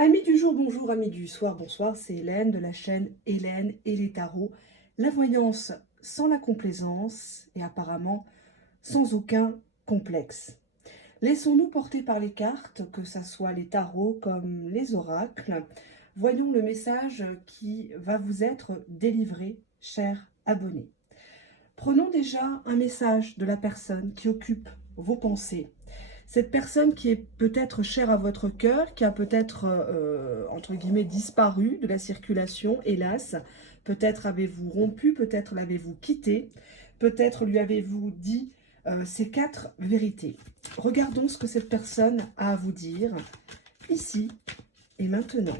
Amis du jour, bonjour, amis du soir, bonsoir, c'est Hélène de la chaîne Hélène et les tarots. La voyance sans la complaisance et apparemment sans aucun complexe. Laissons-nous porter par les cartes, que ce soit les tarots comme les oracles. Voyons le message qui va vous être délivré, chers abonnés. Prenons déjà un message de la personne qui occupe vos pensées. Cette personne qui est peut-être chère à votre cœur, qui a peut-être, entre guillemets, disparu de la circulation, hélas. Peut-être avez-vous rompu, peut-être l'avez-vous quitté, peut-être lui avez-vous dit ces 4 vérités. Regardons ce que cette personne a à vous dire, ici et maintenant.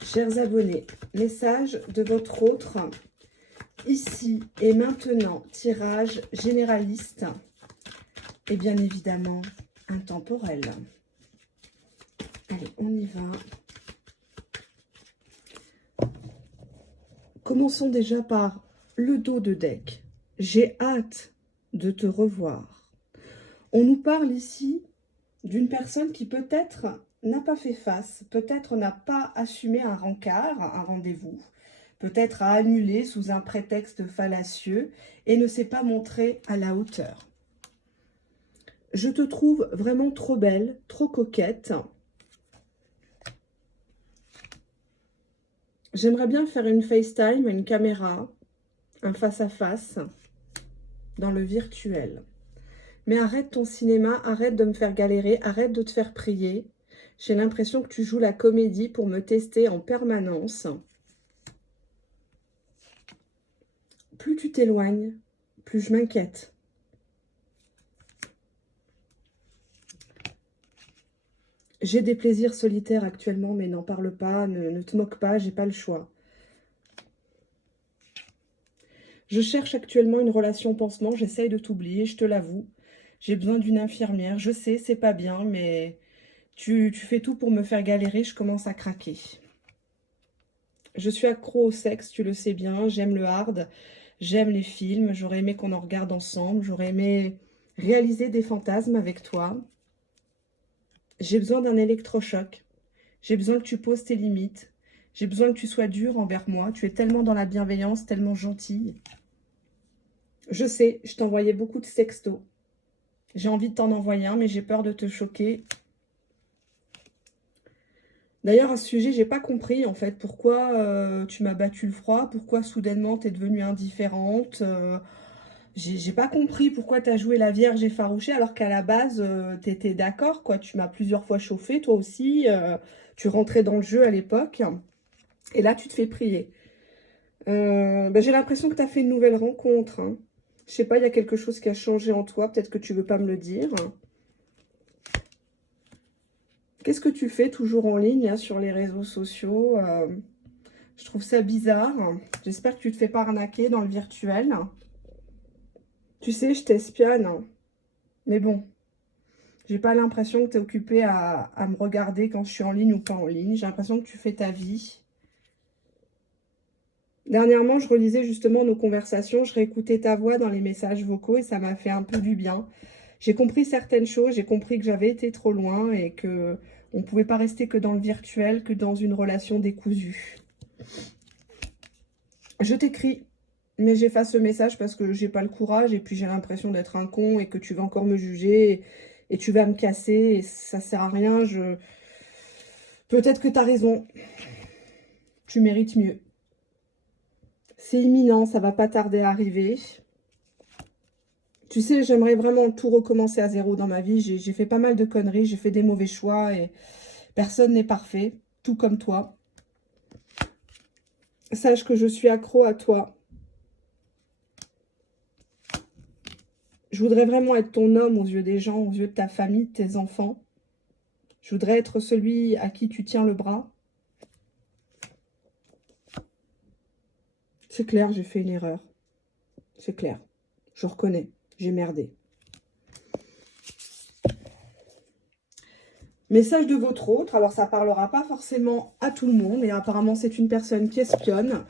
Chers abonnés, message de votre autre, ici et maintenant, tirage généraliste. Et bien évidemment, intemporel. Allez, on y va. Commençons déjà par le dos de deck. J'ai hâte de te revoir. On nous parle ici d'une personne qui peut-être n'a pas fait face, peut-être n'a pas assumé un rencard, un rendez-vous, peut-être a annulé sous un prétexte fallacieux et ne s'est pas montré à la hauteur. Je te trouve vraiment trop belle, trop coquette. J'aimerais bien faire une FaceTime, une caméra, un face-à-face dans le virtuel. Mais arrête ton cinéma, arrête de me faire galérer, arrête de te faire prier. J'ai l'impression que tu joues la comédie pour me tester en permanence. Plus tu t'éloignes, plus je m'inquiète. J'ai des plaisirs solitaires actuellement, mais n'en parle pas, ne te moque pas, j'ai pas le choix. Je cherche actuellement une relation pansement, j'essaye de t'oublier, je te l'avoue. J'ai besoin d'une infirmière, je sais, c'est pas bien, mais tu fais tout pour me faire galérer, je commence à craquer. Je suis accro au sexe, tu le sais bien, j'aime le hard, j'aime les films, j'aurais aimé qu'on en regarde ensemble, j'aurais aimé réaliser des fantasmes avec toi. J'ai besoin d'un électrochoc. J'ai besoin que tu poses tes limites. J'ai besoin que tu sois dur envers moi. Tu es tellement dans la bienveillance, tellement gentille. Je sais, je t'envoyais beaucoup de sextos. J'ai envie de t'en envoyer un, mais j'ai peur de te choquer. D'ailleurs, à ce sujet, j'ai pas compris, en fait, pourquoi tu m'as battu le froid, pourquoi soudainement t'es devenue indifférente. J'ai pas compris pourquoi tu as joué la vierge effarouchée alors qu'à la base, tu étais d'accord, quoi. Tu m'as plusieurs fois chauffé, toi aussi. Tu rentrais dans le jeu à l'époque. Et là, tu te fais prier. J'ai l'impression que tu as fait une nouvelle rencontre. Hein. Je sais pas, il y a quelque chose qui a changé en toi. Peut-être que tu veux pas me le dire. Qu'est-ce que tu fais toujours en ligne hein, sur les réseaux sociaux Je trouve ça bizarre. J'espère que tu te fais pas arnaquer dans le virtuel. Tu sais, je t'espionne. Hein. Mais bon, j'ai pas l'impression que tu es occupé à me regarder quand je suis en ligne ou pas en ligne. J'ai l'impression que tu fais ta vie. Dernièrement, je relisais justement nos conversations. Je réécoutais ta voix dans les messages vocaux et ça m'a fait un peu du bien. J'ai compris certaines choses. J'ai compris que j'avais été trop loin et que on ne pouvait pas rester que dans le virtuel, que dans une relation décousue. Je t'écris, mais j'efface ce message parce que j'ai pas le courage et puis j'ai l'impression d'être un con et que tu vas encore me juger et tu vas me casser et ça sert à rien. Peut-être que tu as raison. Tu mérites mieux. C'est imminent, ça va pas tarder à arriver. Tu sais, j'aimerais vraiment tout recommencer à zéro dans ma vie. J'ai fait pas mal de conneries, j'ai fait des mauvais choix et personne n'est parfait, tout comme toi. Sache que je suis accro à toi. Je voudrais vraiment être ton homme aux yeux des gens, aux yeux de ta famille, de tes enfants. Je voudrais être celui à qui tu tiens le bras. C'est clair, j'ai fait une erreur. C'est clair. Je reconnais, j'ai merdé. Message de votre autre. Alors, ça parlera pas forcément à tout le monde. Et apparemment, c'est une personne qui espionne.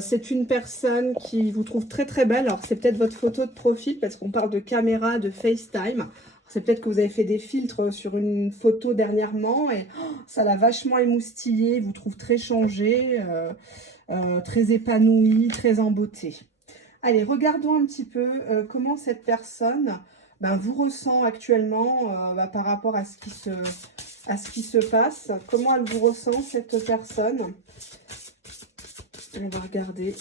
C'est une personne qui vous trouve très très belle. Alors, c'est peut-être votre photo de profil parce qu'on parle de caméra, de FaceTime. C'est peut-être que vous avez fait des filtres sur une photo dernièrement et ça l'a vachement émoustillé, vous trouve très changé, très épanoui, très en beauté. Allez, regardons un petit peu comment cette personne vous ressent actuellement par rapport à ce qui se passe. Comment elle vous ressent, cette personne? On va regarder.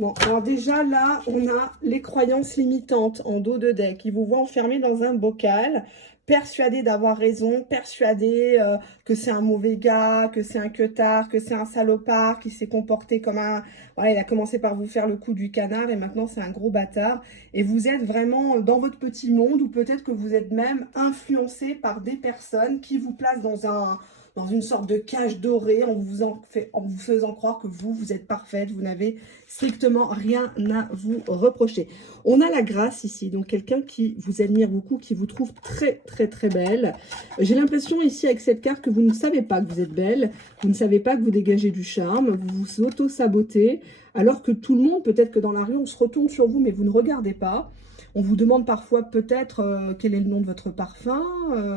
Bon, alors déjà, là, on a les croyances limitantes en dos de deck. Ils vous voient enfermé dans un bocal, persuadé d'avoir raison, persuadé que c'est un mauvais gars, que c'est un queutard, que c'est un salopard, qui s'est comporté comme un... Voilà, il a commencé par vous faire le coup du canard et maintenant c'est un gros bâtard. Et vous êtes vraiment dans votre petit monde ou peut-être que vous êtes même influencé par des personnes qui vous placent dans une sorte de cage dorée en vous faisant croire que vous êtes parfaite, vous n'avez strictement rien à vous reprocher. On a la grâce ici, donc quelqu'un qui vous admire beaucoup, qui vous trouve très très très belle. J'ai l'impression ici avec cette carte que vous ne savez pas que vous êtes belle, vous ne savez pas que vous dégagez du charme, vous vous auto-sabotez, alors que tout le monde, peut-être que dans la rue, on se retourne sur vous, mais vous ne regardez pas. On vous demande parfois peut-être quel est le nom de votre parfum,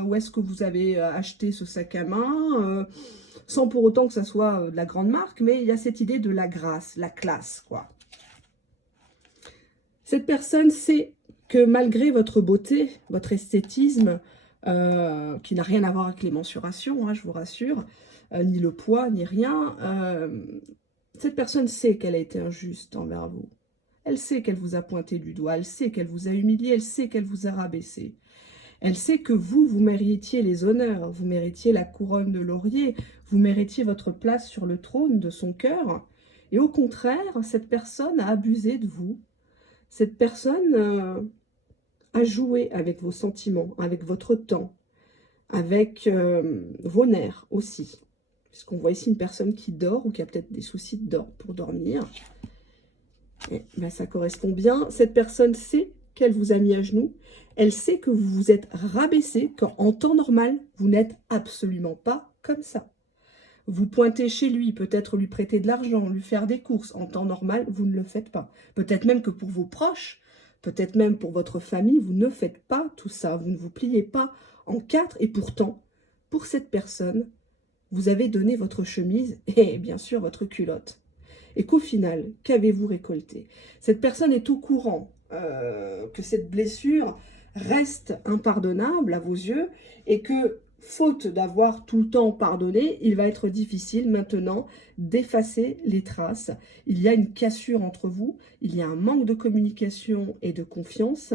où est-ce que vous avez acheté ce sac à main, sans pour autant que ça soit de la grande marque, mais il y a cette idée de la grâce, la classe, quoi. Cette personne sait que malgré votre beauté, votre esthétisme, qui n'a rien à voir avec les mensurations, hein, je vous rassure, ni le poids, ni rien, cette personne sait qu'elle a été injuste envers vous. Elle sait qu'elle vous a pointé du doigt, elle sait qu'elle vous a humilié, elle sait qu'elle vous a rabaissé. Elle sait que vous méritiez les honneurs, vous méritiez la couronne de laurier, vous méritiez votre place sur le trône de son cœur. Et au contraire, cette personne a abusé de vous. Cette personne a joué avec vos sentiments, avec votre temps, avec vos nerfs aussi. Puisqu'on voit ici une personne qui dort ou qui a peut-être des soucis pour dormir. Et ça correspond bien. Cette personne sait qu'elle vous a mis à genoux. Elle sait que vous vous êtes rabaissé, qu'en temps normal, vous n'êtes absolument pas comme ça. Vous pointez chez lui, peut-être lui prêter de l'argent, lui faire des courses. En temps normal, vous ne le faites pas. Peut-être même que pour vos proches, peut-être même pour votre famille, vous ne faites pas tout ça. Vous ne vous pliez pas en quatre. Et pourtant, pour cette personne, vous avez donné votre chemise et bien sûr votre culotte. Et qu'au final, qu'avez-vous récolté? Cette personne est au courant que cette blessure reste impardonnable à vos yeux et que, faute d'avoir tout le temps pardonné, il va être difficile maintenant d'effacer les traces. Il y a une cassure entre vous, il y a un manque de communication et de confiance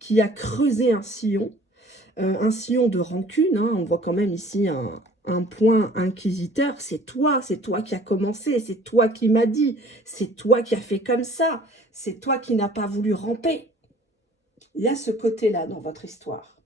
qui a creusé un sillon de rancune. Hein. On voit quand même ici un point inquisiteur, c'est toi qui as commencé, c'est toi qui m'as dit, c'est toi qui as fait comme ça, c'est toi qui n'as pas voulu ramper. Il y a ce côté-là dans votre histoire.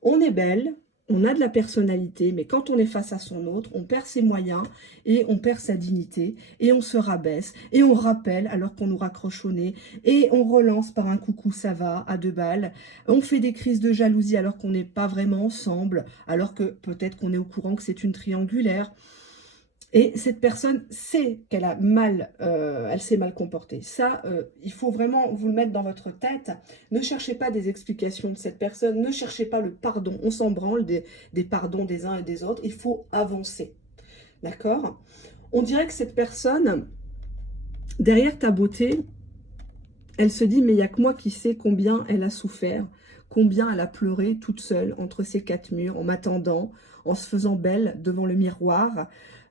On est belle, on a de la personnalité, mais quand on est face à son autre, on perd ses moyens et on perd sa dignité et on se rabaisse et on rappelle alors qu'on nous raccroche au nez et on relance par un coucou ça va à 2 balles. On fait des crises de jalousie alors qu'on n'est pas vraiment ensemble, alors que peut-être qu'on est au courant que c'est une triangulaire. Et cette personne sait qu'elle a mal, elle s'est mal comportée. Ça, il faut vraiment vous le mettre dans votre tête. Ne cherchez pas des explications de cette personne. Ne cherchez pas le pardon. On s'en branle des pardons des uns et des autres. Il faut avancer. D'accord? On dirait que cette personne, derrière ta beauté, elle se dit, mais il n'y a que moi qui sais combien elle a souffert, combien elle a pleuré toute seule entre ces 4 murs, en m'attendant, en se faisant belle devant le miroir.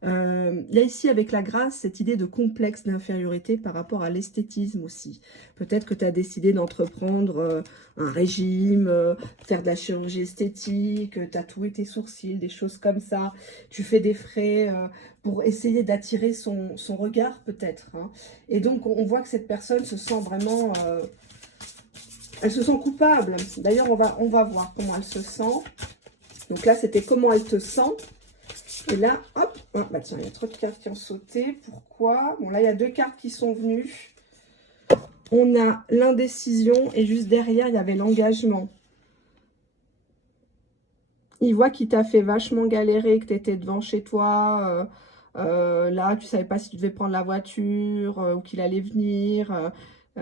Il y a ici, avec la grâce, cette idée de complexe d'infériorité par rapport à l'esthétisme aussi. Peut-être que tu as décidé d'entreprendre un régime, faire de la chirurgie esthétique, tatouer tes sourcils, des choses comme ça. Tu fais des frais pour essayer d'attirer son regard peut-être. Hein. Et donc, on voit que cette personne se sent vraiment... elle se sent coupable. D'ailleurs, on va voir comment elle se sent. Donc là, c'était comment elle te sent. Et là, hop, ah, bah tiens, il y a trop de cartes qui ont sauté. Pourquoi? Bon, là, il y a 2 cartes qui sont venues. On a l'indécision et juste derrière, il y avait l'engagement. Il voit qu'il t'a fait vachement galérer, que tu étais devant chez toi. Là, tu ne savais pas si tu devais prendre la voiture ou qu'il allait venir. Tu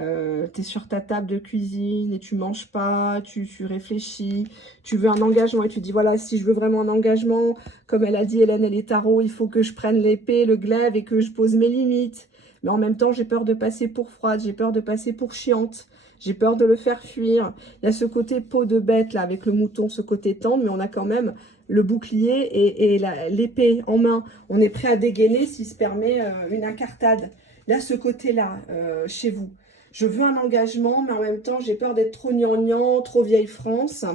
es sur ta table de cuisine et tu manges pas, tu réfléchis, tu veux un engagement et tu dis voilà, si je veux vraiment un engagement, comme elle a dit Hélène, elle est tarot, il faut que je prenne l'épée, le glaive et que je pose mes limites. Mais en même temps, j'ai peur de passer pour froide, j'ai peur de passer pour chiante, j'ai peur de le faire fuir. Il y a ce côté peau de bête là avec le mouton, ce côté tendre, mais on a quand même le bouclier et l'épée en main. On est prêt à dégainer s'il se permet une incartade. Il y a ce côté-là chez vous. Je veux un engagement, mais en même temps, j'ai peur d'être trop gnangnan, trop vieille France.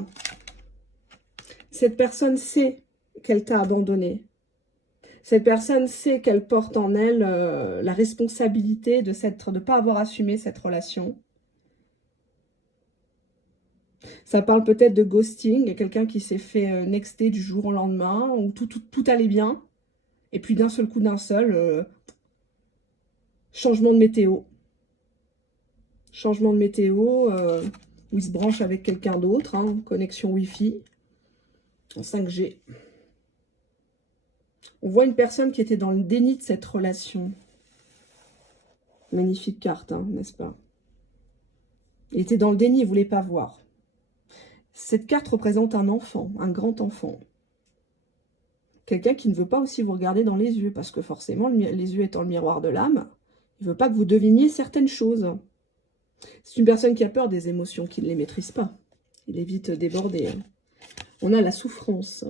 Cette personne sait qu'elle t'a abandonné. Cette personne sait qu'elle porte en elle la responsabilité de ne pas avoir assumé cette relation. Ça parle peut-être de ghosting. Il y a quelqu'un qui s'est fait nexter du jour au lendemain, où tout allait bien. Et puis d'un seul coup, changement de météo. Changement de météo, où il se branche avec quelqu'un d'autre, hein, connexion Wi-Fi, en 5G. On voit une personne qui était dans le déni de cette relation. Magnifique carte, hein, n'est-ce pas? Il était dans le déni, il ne voulait pas voir. Cette carte représente un enfant, un grand enfant. Quelqu'un qui ne veut pas aussi vous regarder dans les yeux, parce que forcément, les yeux étant le miroir de l'âme, il ne veut pas que vous deviniez certaines choses. C'est une personne qui a peur des émotions, qui ne les maîtrise pas. Il est vite débordé. Hein. On a la souffrance.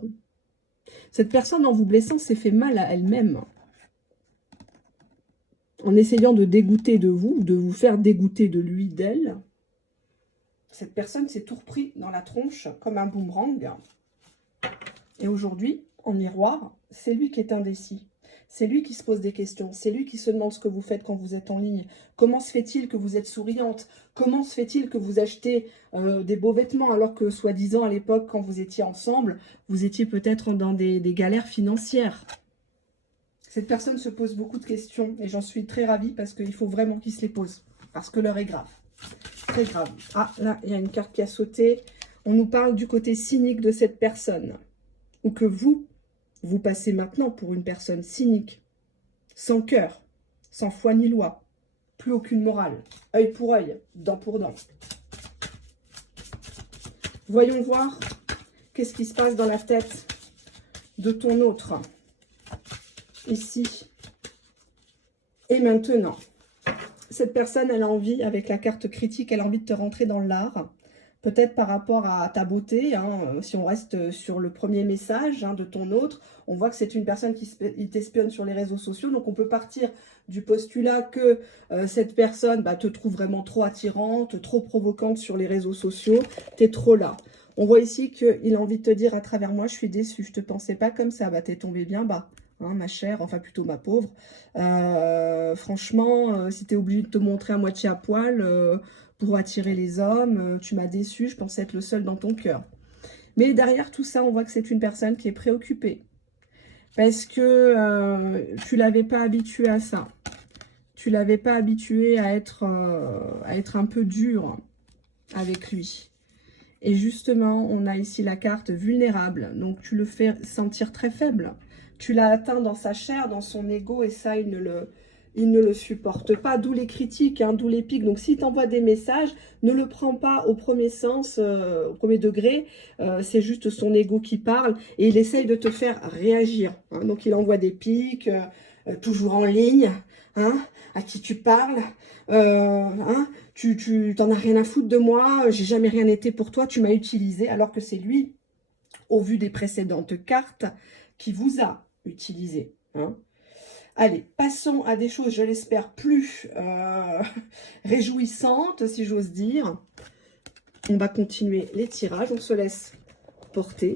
Cette personne, en vous blessant, s'est fait mal à elle-même. En essayant de dégoûter de vous, de vous faire dégoûter de lui, d'elle. Cette personne s'est tout repris dans la tronche comme un boomerang. Et aujourd'hui, en miroir, c'est lui qui est indécis. C'est lui qui se pose des questions. C'est lui qui se demande ce que vous faites quand vous êtes en ligne. Comment se fait-il que vous êtes souriante? Comment se fait-il que vous achetez des beaux vêtements alors que, soi-disant, à l'époque, quand vous étiez ensemble, vous étiez peut-être dans des galères financières? Cette personne se pose beaucoup de questions et j'en suis très ravie parce qu'il faut vraiment qu'il se les pose. Parce que l'heure est grave. Très grave. Ah, là, il y a une carte qui a sauté. On nous parle du côté cynique de cette personne. Ou que vous passez maintenant pour une personne cynique, sans cœur, sans foi ni loi, plus aucune morale, œil pour œil, dent pour dent. Voyons voir qu'est-ce qui se passe dans la tête de ton autre, ici et maintenant. Cette personne, elle a envie, avec la carte critique, elle a envie de te rentrer dans l'art. Peut-être par rapport à ta beauté, hein, si on reste sur le premier message de ton autre, on voit que c'est une personne qui t'espionne sur les réseaux sociaux. Donc on peut partir du postulat que cette personne te trouve vraiment trop attirante, trop provocante sur les réseaux sociaux. Tu es trop là. On voit ici qu'il a envie de te dire à travers moi, je suis déçue, je ne te pensais pas comme ça, t'es tombé bien bas. Hein, ma chère, enfin plutôt ma pauvre. Franchement, si tu es obligé de te montrer à moitié à poil pour attirer les hommes, tu m'as déçu, je pensais être le seul dans ton cœur. Mais derrière tout ça, on voit que c'est une personne qui est préoccupée. Parce que tu ne l'avais pas habitué à ça. Tu ne l'avais pas habitué à être un peu dur avec lui. Et justement, on a ici la carte vulnérable. Donc, tu le fais sentir très faible. Tu l'as atteint dans sa chair, dans son ego, et ça, il ne le supporte pas. D'où les critiques, hein, d'où les pics. Donc, s'il t'envoie des messages, ne le prends pas au premier sens, au premier degré. C'est juste son ego qui parle. Et il essaye de te faire réagir. Hein. Donc, il envoie des pics, toujours en ligne. Hein, à qui tu parles, hein, tu t'en as rien à foutre de moi, j'ai jamais rien été pour toi, tu m'as utilisé, alors que c'est lui, au vu des précédentes cartes, qui vous a utilisé. Hein. Allez, passons à des choses, je l'espère, plus réjouissantes, si j'ose dire. On va continuer les tirages, on se laisse porter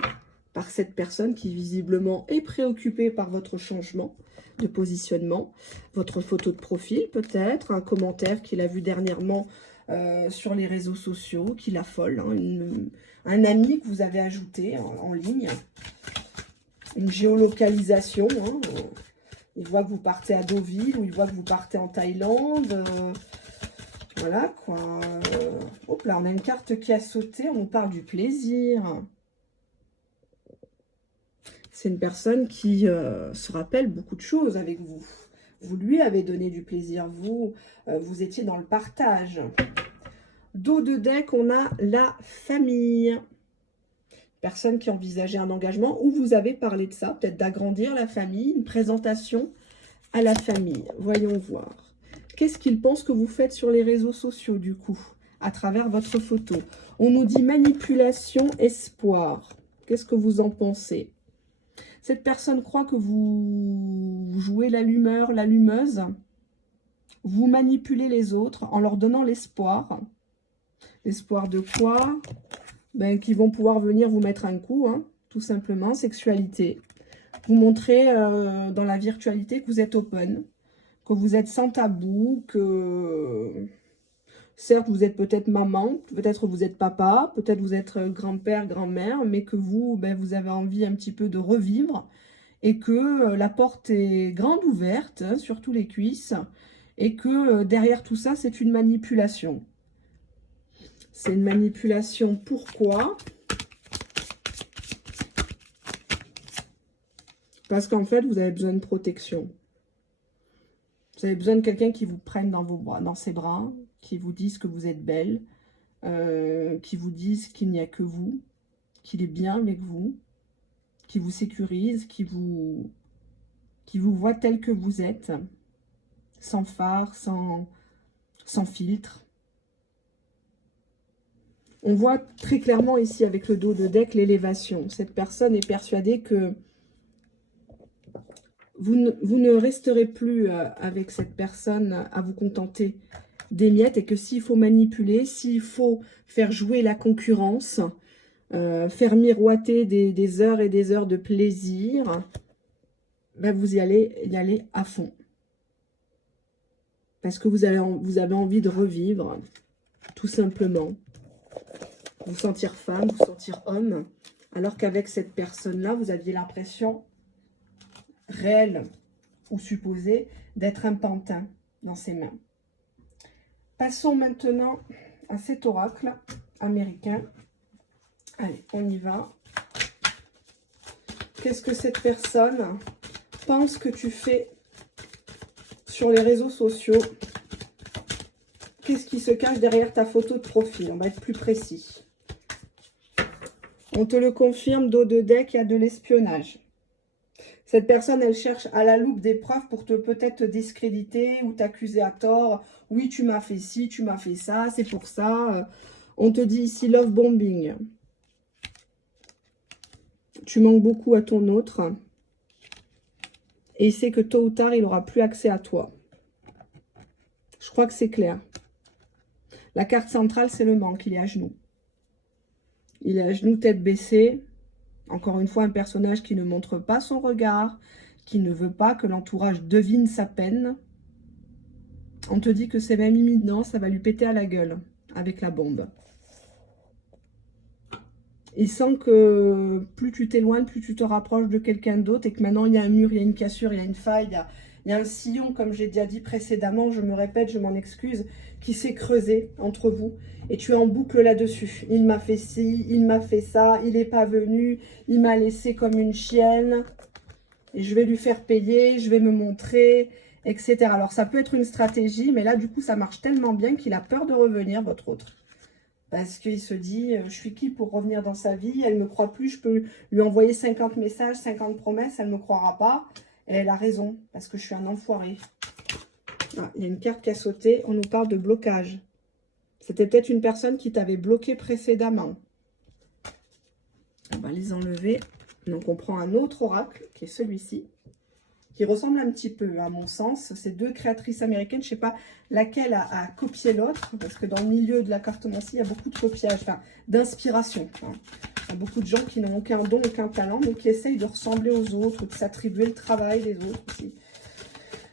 par cette personne qui visiblement est préoccupée par votre changement de positionnement, votre photo de profil peut-être, un commentaire qu'il a vu dernièrement sur les réseaux sociaux, qui l'affole, hein, un ami que vous avez ajouté en ligne, une géolocalisation, hein, il voit que vous partez à Deauville ou il voit que vous partez en Thaïlande, voilà quoi. Hop là, on a une carte qui a sauté, on nous parle du plaisir. C'est une personne qui se rappelle beaucoup de choses avec vous. Vous lui avez donné du plaisir. Vous étiez dans le partage. Dos de deck, on a la famille. Personne qui envisageait un engagement ou vous avez parlé de ça, peut-être d'agrandir la famille, une présentation à la famille. Voyons voir. Qu'est-ce qu'il pense que vous faites sur les réseaux sociaux du coup, à travers votre photo? On nous dit manipulation, espoir. Qu'est-ce que vous en pensez? Cette personne croit que vous jouez l'allumeur, l'allumeuse. Vous manipulez les autres en leur donnant l'espoir. L'espoir de quoi? Ben, qu'ils vont pouvoir venir vous mettre un coup, hein, tout simplement. Sexualité. Vous montrez dans la virtualité que vous êtes open, que vous êtes sans tabou, que certes vous êtes peut-être maman, peut-être vous êtes papa, peut-être vous êtes grand-père, grand-mère, mais que vous, ben, vous avez envie un petit peu de revivre et que la porte est grande ouverte, hein, sur tous les cuisses, et que derrière tout ça, c'est une manipulation. C'est une manipulation, pourquoi? Parce qu'en fait, vous avez besoin de protection. Vous avez besoin de quelqu'un qui vous prenne dans vos bras, dans ses bras, qui vous dise que vous êtes belle, qui vous dise qu'il n'y a que vous, qu'il est bien avec vous, qui vous sécurise, qui vous voit tel que vous êtes, sans phare, sans filtre. On voit très clairement ici avec le dos de deck l'élévation. Cette personne est persuadée que vous ne resterez plus avec cette personne à vous contenter des miettes et que s'il faut manipuler, s'il faut faire jouer la concurrence, faire miroiter des heures et des heures de plaisir, ben vous y allez à fond. Parce que vous avez envie de revivre, tout simplement. Vous sentir femme, vous sentir homme, alors qu'avec cette personne-là, vous aviez l'impression réelle ou supposée d'être un pantin dans ses mains. Passons maintenant à cet oracle américain. Allez, on y va. Qu'est-ce que cette personne pense que tu fais sur les réseaux sociaux? Qu'est-ce qui se cache derrière ta photo de profil? On va être plus précis. On te le confirme, dos de deck, il y a de l'espionnage. Cette personne, elle cherche à la loupe des preuves pour peut-être te discréditer ou t'accuser à tort. Oui, tu m'as fait ci, tu m'as fait ça, c'est pour ça. On te dit ici love bombing. Tu manques beaucoup à ton autre. Et il sait que tôt ou tard, il n'aura plus accès à toi. Je crois que c'est clair. La carte centrale, c'est le manque. Il est à genoux. Il est à genoux, tête baissée. Encore une fois, un personnage qui ne montre pas son regard, qui ne veut pas que l'entourage devine sa peine. On te dit que c'est même imminent, ça va lui péter à la gueule avec la bombe. Il sent que plus tu t'éloignes, plus tu te rapproches de quelqu'un d'autre et que maintenant il y a un mur, il y a une cassure, il y a une faille, il y a un sillon, comme j'ai déjà dit précédemment, je me répète, je m'en excuse, qui s'est creusé entre vous et tu es en boucle là-dessus. Il m'a fait ci, il m'a fait ça, il n'est pas venu, il m'a laissé comme une chienne et je vais lui faire payer, je vais me montrer, etc. Alors ça peut être une stratégie, mais là du coup ça marche tellement bien qu'il a peur de revenir, votre autre. Parce qu'il se dit, je suis qui pour revenir dans sa vie? Elle ne me croit plus, je peux lui envoyer 50 messages, 50 promesses, elle ne me croira pas. Et elle a raison, parce que je suis un enfoiré. Ah, il y a une carte qui a sauté, on nous parle de blocage. C'était peut-être une personne qui t'avait bloqué précédemment. On va les enlever. Donc on prend un autre oracle, qui est celui-ci, qui ressemble un petit peu, à mon sens. Ces deux créatrices américaines, je ne sais pas laquelle a copié l'autre, parce que dans le milieu de la cartomancie, il y a beaucoup de copiage, enfin, d'inspiration. Hein. Il y a beaucoup de gens qui n'ont aucun don, aucun talent, mais qui essayent de ressembler aux autres, de s'attribuer le travail des autres aussi.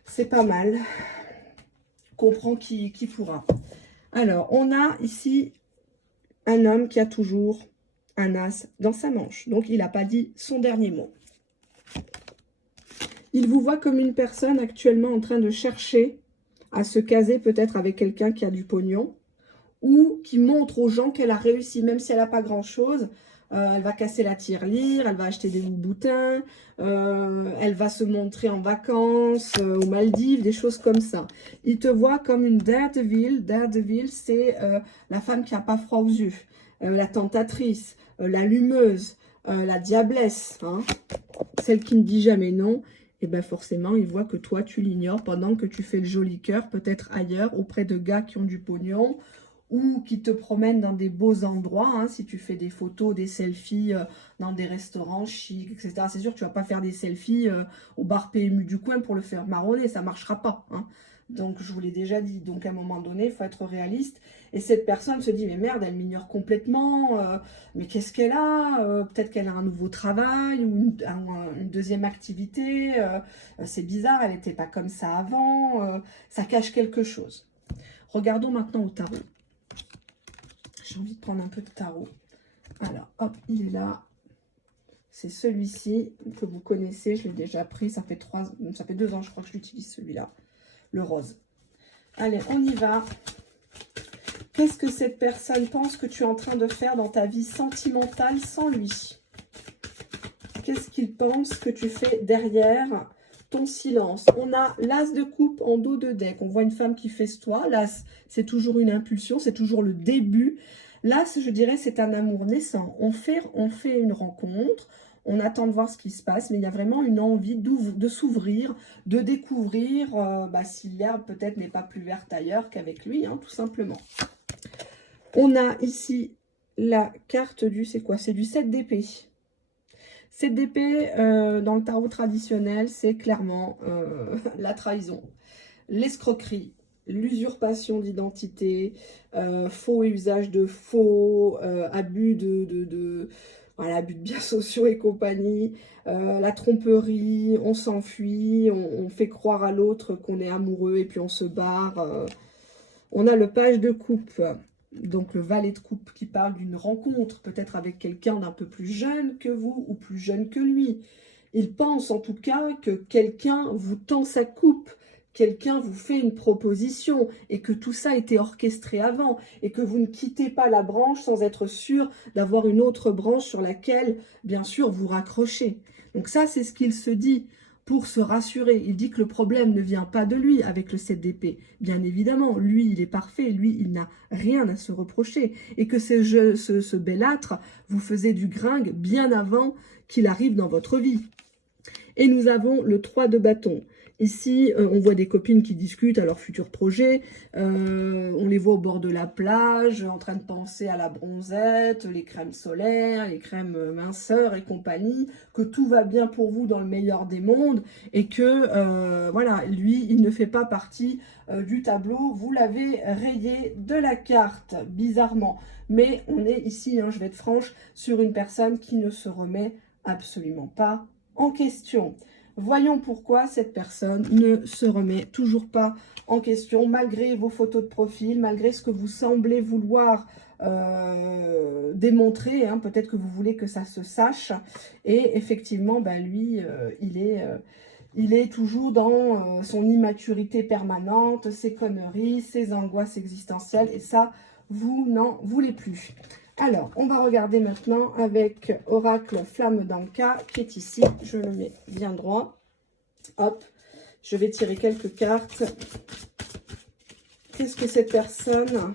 C'est pas mal. Comprends qui pourra. Alors, on a ici un homme qui a toujours un as dans sa manche. Donc, il n'a pas dit son dernier mot. Il vous voit comme une personne actuellement en train de chercher à se caser peut-être avec quelqu'un qui a du pognon ou qui montre aux gens qu'elle a réussi, même si elle n'a pas grand-chose. elle va casser la tirelire, elle va acheter des loups-boutins, elle va se montrer en vacances aux Maldives, des choses comme ça. Il te voit comme une Daredevil. Daredevil, c'est la femme qui n'a pas froid aux yeux, la tentatrice, l'allumeuse, la diablesse, hein, celle qui ne dit jamais non. Et bien forcément, il voit que toi, tu l'ignores pendant que tu fais le joli cœur, peut-être ailleurs, auprès de gars qui ont du pognon, ou qui te promènent dans des beaux endroits, hein, si tu fais des photos, des selfies dans des restaurants chics, etc. C'est sûr que tu ne vas pas faire des selfies au bar PMU du coin pour le faire marronner, ça ne marchera pas. Hein. Donc, je vous l'ai déjà dit. Donc, à un moment donné, il faut être réaliste. Et cette personne se dit, mais merde, elle m'ignore complètement. Mais qu'est-ce qu'elle a peut-être qu'elle a un nouveau travail ou une deuxième activité. C'est bizarre, elle n'était pas comme ça avant. Ça cache quelque chose. Regardons maintenant au tarot. J'ai envie de prendre un peu de tarot. Alors, hop, il est là. C'est celui-ci que vous connaissez. Je l'ai déjà pris. Ça fait 2 ans, je crois que je l'utilise, celui-là. Le rose. Allez, on y va. Qu'est-ce que cette personne pense que tu es en train de faire dans ta vie sentimentale sans lui? Qu'est-ce qu'il pense que tu fais derrière ton silence? On a l'as de coupe en dos de deck. On voit une femme qui festoie. L'as, c'est toujours une impulsion, c'est toujours le début. L'as, je dirais, c'est un amour naissant. On fait une rencontre, on attend de voir ce qui se passe, mais il y a vraiment une envie de s'ouvrir, de découvrir si l'herbe peut-être n'est pas plus verte ailleurs qu'avec lui, hein, tout simplement. On a ici la carte du, c'est quoi? C'est du 7 d'épée. 7 d'épée, dans le tarot traditionnel, c'est clairement la trahison, l'escroquerie, l'usurpation d'identité, faux et usage de faux, abus voilà, abus de biens sociaux et compagnie, la tromperie, on s'enfuit, on fait croire à l'autre qu'on est amoureux et puis on se barre. On a le page de coupe, donc le valet de coupe qui parle d'une rencontre, peut-être avec quelqu'un d'un peu plus jeune que vous ou plus jeune que lui. Il pense en tout cas que quelqu'un vous tend sa coupe, quelqu'un vous fait une proposition et que tout ça a été orchestré avant et que vous ne quittez pas la branche sans être sûr d'avoir une autre branche sur laquelle, bien sûr, vous raccrochez. Donc ça, c'est ce qu'il se dit pour se rassurer. Il dit que le problème ne vient pas de lui avec le 7 d'épée. Bien évidemment, lui, il est parfait, lui, il n'a rien à se reprocher. Et que ce belâtre vous faisait du gringue bien avant qu'il arrive dans votre vie. Et nous avons le 3 de bâton. Ici, on voit des copines qui discutent à leur futur projet. On les voit au bord de la plage, en train de penser à la bronzette, les crèmes solaires, les crèmes minceur et compagnie, que tout va bien pour vous dans le meilleur des mondes et que, voilà, lui, il ne fait pas partie du tableau. Vous l'avez rayé de la carte, bizarrement. Mais on est ici, hein, je vais être franche, sur une personne qui ne se remet absolument pas en question. Voyons pourquoi cette personne ne se remet toujours pas en question, malgré vos photos de profil, malgré ce que vous semblez vouloir démontrer. Hein, peut-être que vous voulez que ça se sache. Et effectivement, ben lui, il est toujours dans son immaturité permanente, ses conneries, ses angoisses existentielles. Et ça, vous n'en voulez plus. Alors, on va regarder maintenant avec Oracle Flamme d'Anka qui est ici. Je le mets bien droit. Hop, je vais tirer quelques cartes. Qu'est-ce que cette personne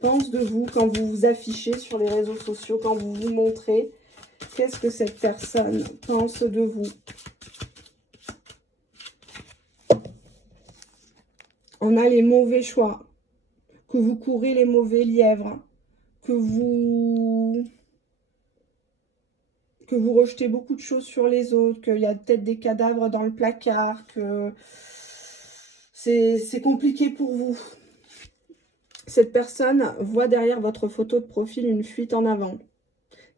pense de vous quand vous vous affichez sur les réseaux sociaux, quand vous vous montrez? Qu'est-ce que cette personne pense de vous? On a les mauvais choix, que vous courez les mauvais lièvres, que vous rejetez beaucoup de choses sur les autres, qu'il y a peut-être des cadavres dans le placard, que c'est compliqué pour vous. Cette personne voit derrière votre photo de profil une fuite en avant.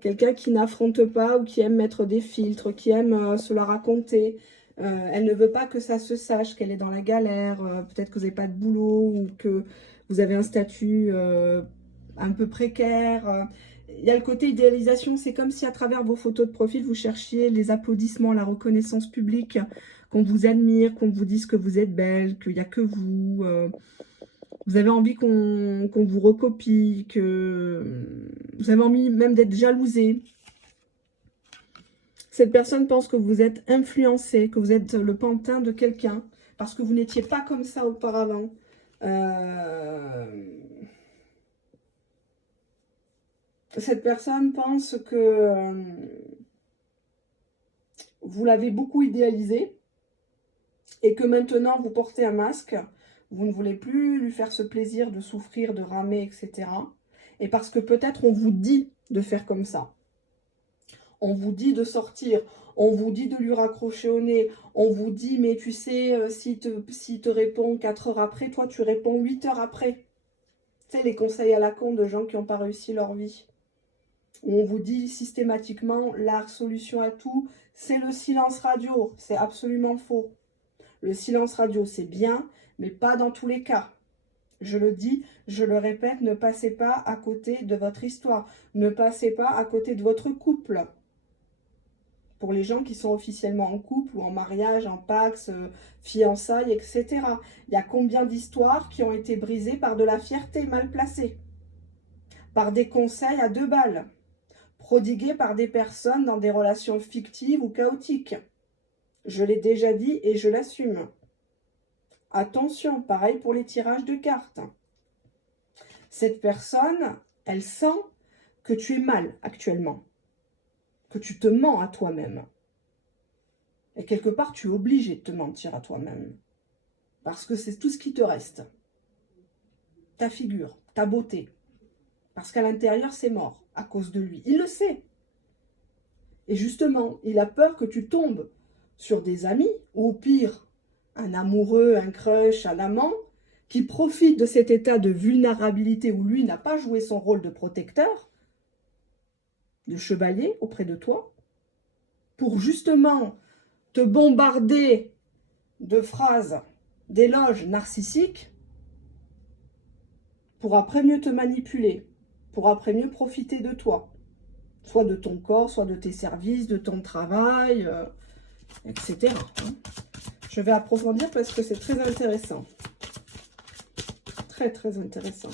Quelqu'un qui n'affronte pas ou qui aime mettre des filtres, qui aime se la raconter. Elle ne veut pas que ça se sache, qu'elle est dans la galère. Peut-être que vous n'avez pas de boulot ou que vous avez un statut un peu précaire. Il y a le côté idéalisation, c'est comme si à travers vos photos de profil, vous cherchiez les applaudissements, la reconnaissance publique, qu'on vous admire, qu'on vous dise que vous êtes belle, qu'il n'y a que vous. Vous avez envie qu'on vous recopie, que vous avez envie même d'être jalousé. Cette personne pense que vous êtes influencé, que vous êtes le pantin de quelqu'un, parce que vous n'étiez pas comme ça auparavant. Cette personne pense que vous l'avez beaucoup idéalisé et que maintenant vous portez un masque. Vous ne voulez plus lui faire ce plaisir de souffrir, de ramer, etc. Et parce que peut-être on vous dit de faire comme ça. On vous dit de sortir, on vous dit de lui raccrocher au nez, on vous dit, mais tu sais, s'il te répond 4 heures après, toi tu réponds 8 heures après. Tu sais, les conseils à la con de gens qui n'ont pas réussi leur vie. On vous dit systématiquement, la solution à tout, c'est le silence radio. C'est absolument faux. Le silence radio, c'est bien, mais pas dans tous les cas. Je le dis, je le répète, ne passez pas à côté de votre histoire. Ne passez pas à côté de votre couple. Pour les gens qui sont officiellement en couple ou en mariage, en pax, fiançailles, etc. Il y a combien d'histoires qui ont été brisées par de la fierté mal placée, par des conseils à 2 balles, prodigués par des personnes dans des relations fictives ou chaotiques. Je l'ai déjà dit et je l'assume. Attention, pareil pour les tirages de cartes. Cette personne, elle sent que tu es mal actuellement, que tu te mens à toi-même. Et quelque part, tu es obligé de te mentir à toi-même. Parce que c'est tout ce qui te reste. Ta figure, ta beauté. Parce qu'à l'intérieur, c'est mort à cause de lui. Il le sait. Et justement, il a peur que tu tombes sur des amis, ou au pire, un amoureux, un crush, un amant, qui profite de cet état de vulnérabilité où lui n'a pas joué son rôle de protecteur, de chevalier auprès de toi, pour justement te bombarder de phrases, d'éloges narcissiques, pour après mieux te manipuler, pour après mieux profiter de toi, soit de ton corps, soit de tes services, de ton travail, etc. Je vais approfondir parce que c'est très intéressant. Très, très intéressant.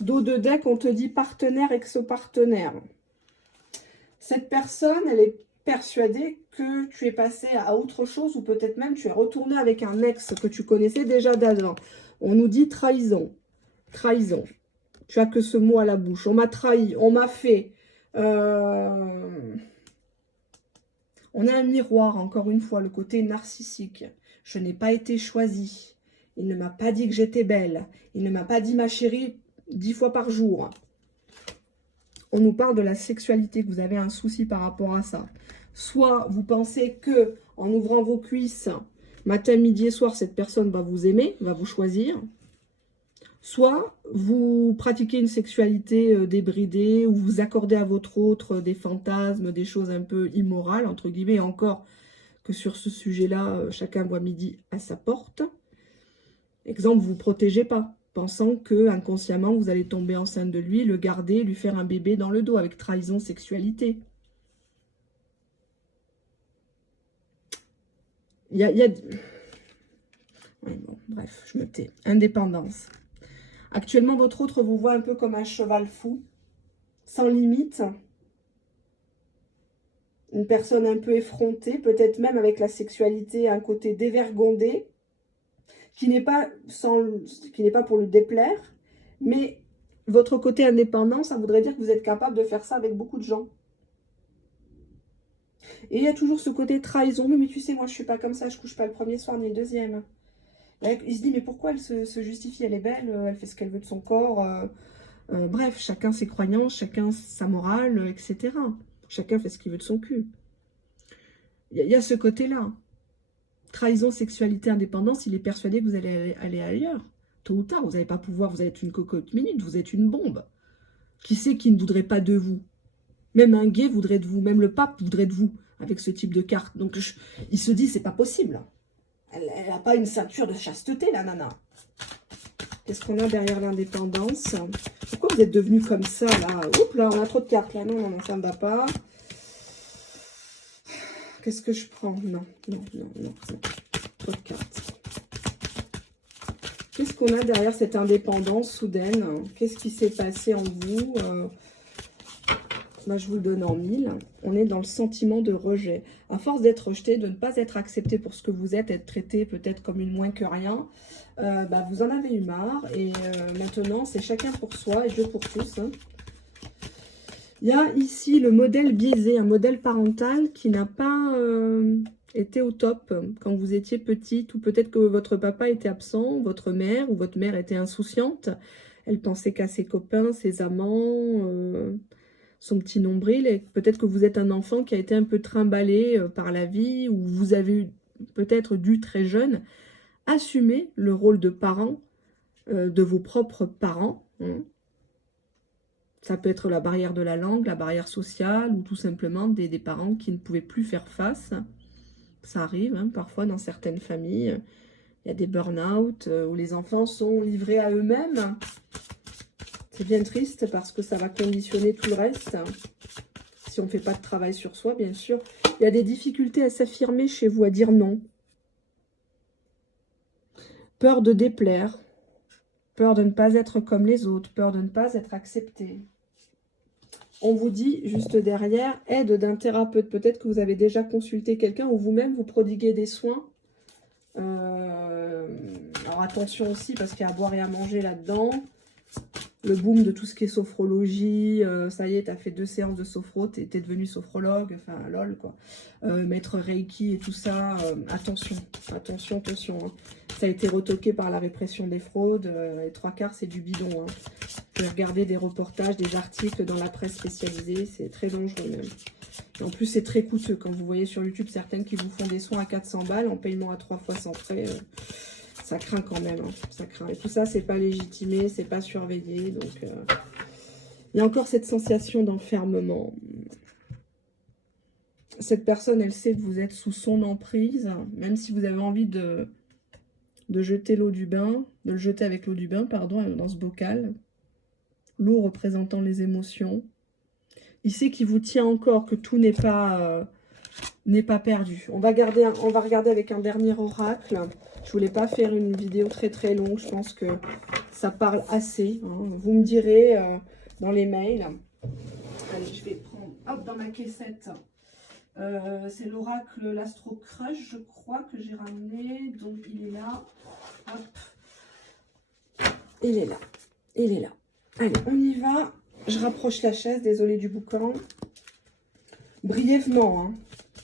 Dos de deck, on te dit partenaire, ex-partenaire. Cette personne, elle est persuadée que tu es passé à autre chose ou peut-être même tu es retourné avec un ex que tu connaissais déjà d'avant. On nous dit trahison. Trahison. Tu as que ce mot à la bouche. On m'a trahi, on m'a fait. On a un miroir, encore une fois, le côté narcissique. Je n'ai pas été choisie. Il ne m'a pas dit que j'étais belle. Il ne m'a pas dit ma chérie 10 fois par jour. On nous parle de la sexualité, que vous avez un souci par rapport à ça. Soit vous pensez que en ouvrant vos cuisses, matin, midi et soir, cette personne va vous aimer, va vous choisir. Soit vous pratiquez une sexualité débridée, ou vous accordez à votre autre des fantasmes, des choses un peu immorales, entre guillemets, encore que sur ce sujet-là, chacun voit midi à sa porte. Exemple, vous ne vous protégez pas, pensant que inconsciemment vous allez tomber enceinte de lui, le garder, lui faire un bébé dans le dos, avec trahison, sexualité. Il y a... Ouais, bon, bref, je me tais. Indépendance. Actuellement, votre autre vous voit un peu comme un cheval fou, sans limite. Une personne un peu effrontée, peut-être même avec la sexualité, un côté dévergondé, qui n'est pas pour lui déplaire, mais votre côté indépendant, ça voudrait dire que vous êtes capable de faire ça avec beaucoup de gens. Et il y a toujours ce côté trahison. Mais tu sais, moi, je suis pas comme ça, je couche pas le premier soir ni le deuxième. Il se dit, mais pourquoi elle se justifie? Elle est belle, elle fait ce qu'elle veut de son corps. Bref, chacun ses croyances, chacun sa morale, etc. Chacun fait ce qu'il veut de son cul. Il y a ce côté-là. Trahison, sexualité, indépendance, il est persuadé que vous allez aller ailleurs. Tôt ou tard, vous n'allez pas pouvoir, vous êtes une cocotte minute, vous êtes une bombe. Qui c'est qui ne voudrait pas de vous? Même un gay voudrait de vous, même le pape voudrait de vous, avec ce type de carte. Donc, il se dit, c'est pas possible. Elle n'a pas une ceinture de chasteté, la nana. Qu'est-ce qu'on a derrière l'indépendance? Pourquoi vous êtes devenu comme ça, là? Oups, là, on a trop de cartes, là. Non, non, non, ça ne va pas. Qu'est-ce que je prends? Non, non, non, non. Trop de cartes. Qu'est-ce qu'on a derrière cette indépendance soudaine? Qu'est-ce qui s'est passé en vous? Là, je vous le donne en 1000. On est dans le sentiment de rejet. À force d'être rejeté, de ne pas être accepté pour ce que vous êtes, être traité peut-être comme une moins que rien, vous en avez eu marre. Et maintenant, c'est chacun pour soi et Dieu pour tous. Hein. Il y a ici le modèle biaisé, un modèle parental qui n'a pas été au top quand vous étiez petite. Ou peut-être que votre papa était absent, votre mère, ou votre mère était insouciante. Elle pensait qu'à ses copains, ses amants... son petit nombril, et peut-être que vous êtes un enfant qui a été un peu trimballé par la vie, ou vous avez peut-être dû très jeune assumer le rôle de parent de vos propres parents. Hein. Ça peut être la barrière de la langue, la barrière sociale, ou tout simplement des parents qui ne pouvaient plus faire face. Ça arrive hein, parfois dans certaines familles. Il y a des burn-out où les enfants sont livrés à eux-mêmes. C'est bien triste parce que ça va conditionner tout le reste. Si on ne fait pas de travail sur soi, bien sûr. Il y a des difficultés à s'affirmer chez vous, à dire non. Peur de déplaire. Peur de ne pas être comme les autres. Peur de ne pas être accepté. On vous dit, juste derrière, aide d'un thérapeute. Peut-être que vous avez déjà consulté quelqu'un ou vous-même vous prodiguez des soins. Alors attention aussi, parce qu'il y a à boire et à manger là-dedans. Le boom de tout ce qui est sophrologie, ça y est, tu as fait 2 séances de sophro, tu es devenu sophrologue, enfin lol quoi. Maître Reiki et tout ça, attention, attention, attention. Hein. Ça a été retoqué par la répression des fraudes, les 3/4 c'est du bidon. Hein. Vous pouvez regarder des reportages, des articles dans la presse spécialisée, c'est très dangereux même. Et en plus c'est très coûteux, quand vous voyez sur YouTube certaines qui vous font des soins à 400 balles, en paiement à 3 fois sans frais. Ça craint quand même, hein. Ça craint. Et tout ça, c'est pas légitimé, c'est pas surveillé. Donc, il y a encore cette sensation d'enfermement. Cette personne, elle sait que vous êtes sous son emprise, même si vous avez envie de jeter l'eau du bain, de le jeter avec l'eau du bain, pardon, dans ce bocal. L'eau représentant les émotions. Il sait qu'il vous tient encore, que tout n'est pas perdu. On va regarder avec un dernier oracle. Je voulais pas faire une vidéo très très longue. Je pense que ça parle assez. Hein. Vous me direz dans les mails. Allez, je vais prendre hop, dans ma caissette. C'est l'oracle l'Astro Crush, je crois, que j'ai ramené. Donc il est là. Hop. Il est là. Il est là. Allez, on y va. Je rapproche la chaise. Désolée du boucan. Brièvement, hein.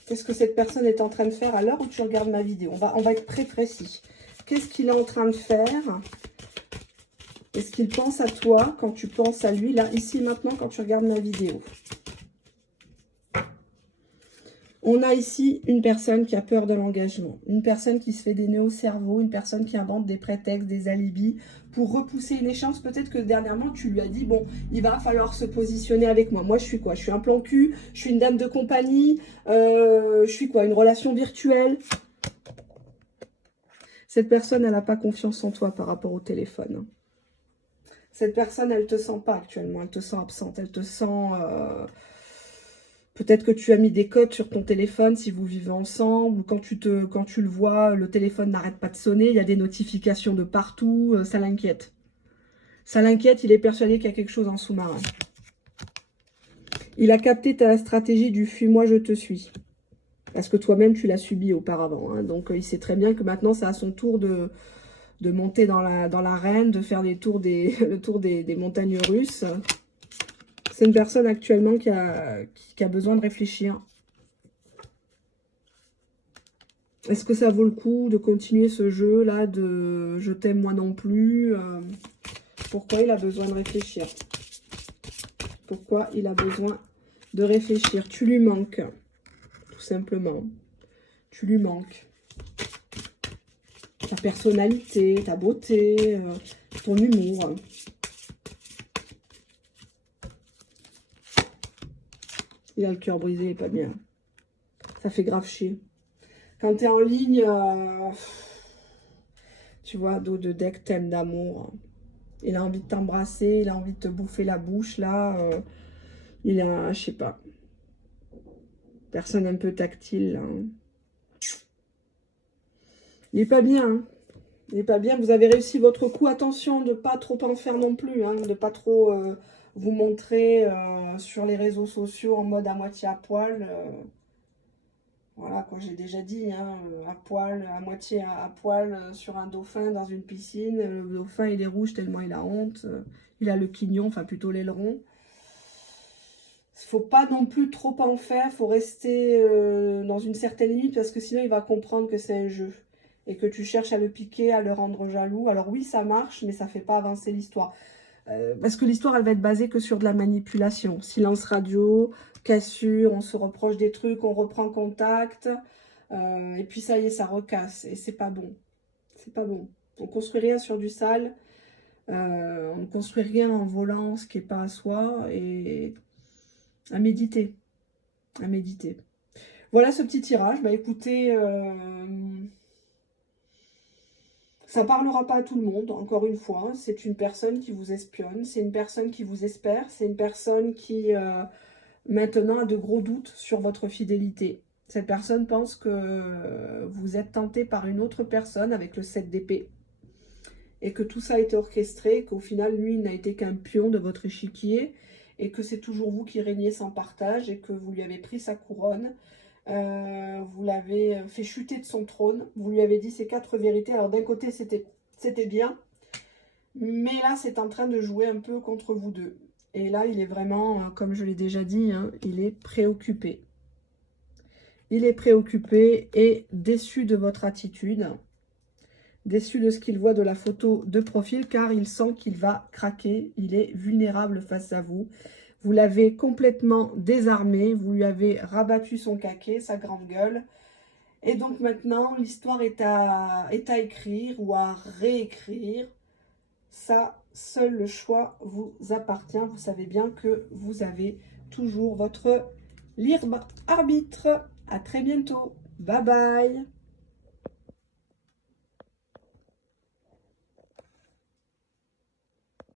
Qu'est-ce que cette personne est en train de faire à l'heure où tu regardes ma vidéo? On va être très précis. Qu'est-ce qu'il est en train de faire? Est-ce qu'il pense à toi quand tu penses à lui, là, ici, maintenant, quand tu regardes ma vidéo? On a ici une personne qui a peur de l'engagement, une personne qui se fait des nœuds au cerveau, une personne qui invente des prétextes, des alibis pour repousser une échéance. Peut-être que dernièrement, tu lui as dit, bon, il va falloir se positionner avec moi. Moi, je suis quoi? Je suis un plan cul, je suis une dame de compagnie, je suis quoi? Une relation virtuelle. Cette personne, elle n'a pas confiance en toi par rapport au téléphone. Cette personne, elle ne te sent pas actuellement, elle te sent absente, elle te sent... Peut-être que tu as mis des codes sur ton téléphone si vous vivez ensemble, ou quand tu le vois, le téléphone n'arrête pas de sonner, il y a des notifications de partout, ça l'inquiète. Ça l'inquiète, il est persuadé qu'il y a quelque chose en sous-marin. Il a capté ta stratégie du « fuis-moi, je te suis ». Parce que toi-même, tu l'as subi auparavant. Hein. Donc, il sait très bien que maintenant, c'est à son tour de monter dans l'arène, de faire le tour des montagnes russes. C'est une personne actuellement qui a besoin de réfléchir. Est-ce que ça vaut le coup de continuer ce jeu-là de « je t'aime moi non plus » Pourquoi il a besoin de réfléchir? Pourquoi il a besoin de réfléchir? Tu lui manques, tout simplement. Tu lui manques. Ta personnalité, ta beauté, ton humour. Il a le cœur brisé, il est pas bien. Ça fait grave chier. Quand tu es en ligne, tu vois, dos de deck, thème d'amour. Il a envie de t'embrasser, il a envie de te bouffer la bouche, là. Il a, je sais pas, personne un peu tactile, là. Il est pas bien, hein. Il n'est pas bien. Vous avez réussi votre coup. Attention de ne pas trop en faire non plus. Hein, de ne pas trop vous montrer sur les réseaux sociaux en mode à moitié à poil. Voilà, quoi, j'ai déjà dit, hein, à poil, à moitié à poil sur un dauphin dans une piscine. Le dauphin, il est rouge tellement il a honte. Il a le quignon, enfin plutôt l'aileron. Il ne faut pas non plus trop en faire. Il faut rester dans une certaine limite parce que sinon, il va comprendre que c'est un jeu. Et que tu cherches à le piquer, à le rendre jaloux. Alors oui, ça marche, mais ça ne fait pas avancer l'histoire. Parce que l'histoire, elle va être basée que sur de la manipulation. Silence radio, cassure, on se reproche des trucs, on reprend contact. Et puis ça y est, ça recasse. Et c'est pas bon. C'est pas bon. On construit rien sur du sale. On ne construit rien en volant ce qui n'est pas à soi. Et à méditer. À méditer. Voilà ce petit tirage. Bah écoutez... ça parlera pas à tout le monde, encore une fois. C'est une personne qui vous espionne, c'est une personne qui vous espère, c'est une personne qui maintenant a de gros doutes sur votre fidélité. Cette personne pense que vous êtes tenté par une autre personne avec le 7 d'épée et que tout ça a été orchestré, qu'au final, lui, n'a été qu'un pion de votre échiquier et que c'est toujours vous qui régnez sans partage et que vous lui avez pris sa couronne. Vous l'avez fait chuter de son trône, vous lui avez dit ces 4 vérités. Alors d'un côté c'était bien, mais là c'est en train de jouer un peu contre vous deux. Et là il est vraiment, comme je l'ai déjà dit, hein, il est préoccupé. Il est préoccupé et déçu de votre attitude, déçu de ce qu'il voit de la photo de profil, car il sent qu'il va craquer, il est vulnérable face à vous. Vous l'avez complètement désarmé, vous lui avez rabattu son caquet, sa grande gueule. Et donc maintenant, l'histoire est à écrire ou à réécrire. Ça, seul le choix vous appartient. Vous savez bien que vous avez toujours votre libre arbitre. À très bientôt. Bye bye.